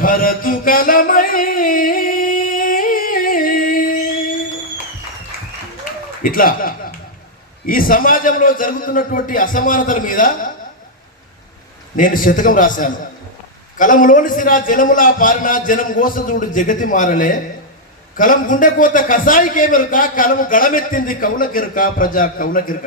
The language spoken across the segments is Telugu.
భరతు కలమై. ఇట్లా ఈ సమాజంలో జరుగుతున్నటువంటి అసమానతల మీద నేను శతకం రాశాను. కలంలోని సిరా జలములా పారిన జనం గోసజూడు జగతి మారలే. కలం గుండె కోత కసాయికే మెరుక, కలము గళమెత్తింది కౌల గిరుక, ప్రజా కౌల గిరుక.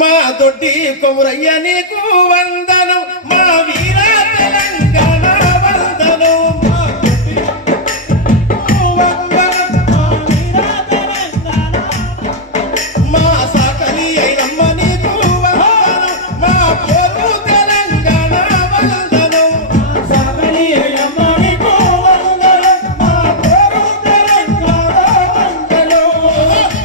మా దొడ్డి కొమురయ్య నీకు వందనం, మా వీర తెలంగాణ వందనం. మా సాకలి అయినమ్మ నీకు వందనం, మా పోరు తెలంగాణ వందనం. సాకలి అయినమ్మ నీకు వందనం, మా పోరు తెలంగాణ వందనం.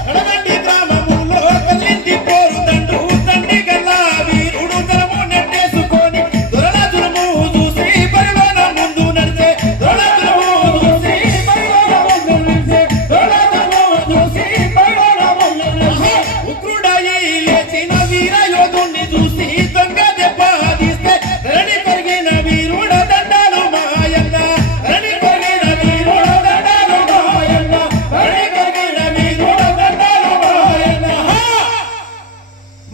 కడగండి గ్రామములో కలింది పోరు దండు, తండ్రి గల్ల వీరుడు తరము నెట్టేసుకొని దొరల దురుము చూసి పరిలోన ముందు నడిచే. దొరల దురుము చూసి పరిలోన ముందు నడిచే. దొరల దురుము చూసి పరిలోన ముందు నడిచే. ఉగ్రుడాయి లేచిన వీర యోధుణ్ణి చూసి దొంగ దెబ్బ తీస్తే రణి కొరిగిన వీరుడ దండాలు మాయన్న. రణి కొరిగిన వీరుడ దండాలు మాయన్న. రణి కొరిగిన వీరుడ దండాలు మాయన్న.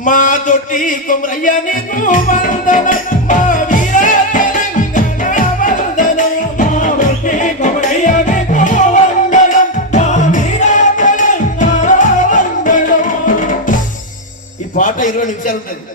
మా దొడ్డి కొమరయ్య నీకు వందనం, మా వీర తెలంగాణ వందనం. మా దొడ్డి కొమరయ్య నీకు వందనం, మా వీర తెలంగాణ వందనం. ఈ పాట 20 నిమిషాలు ఉంటుంది.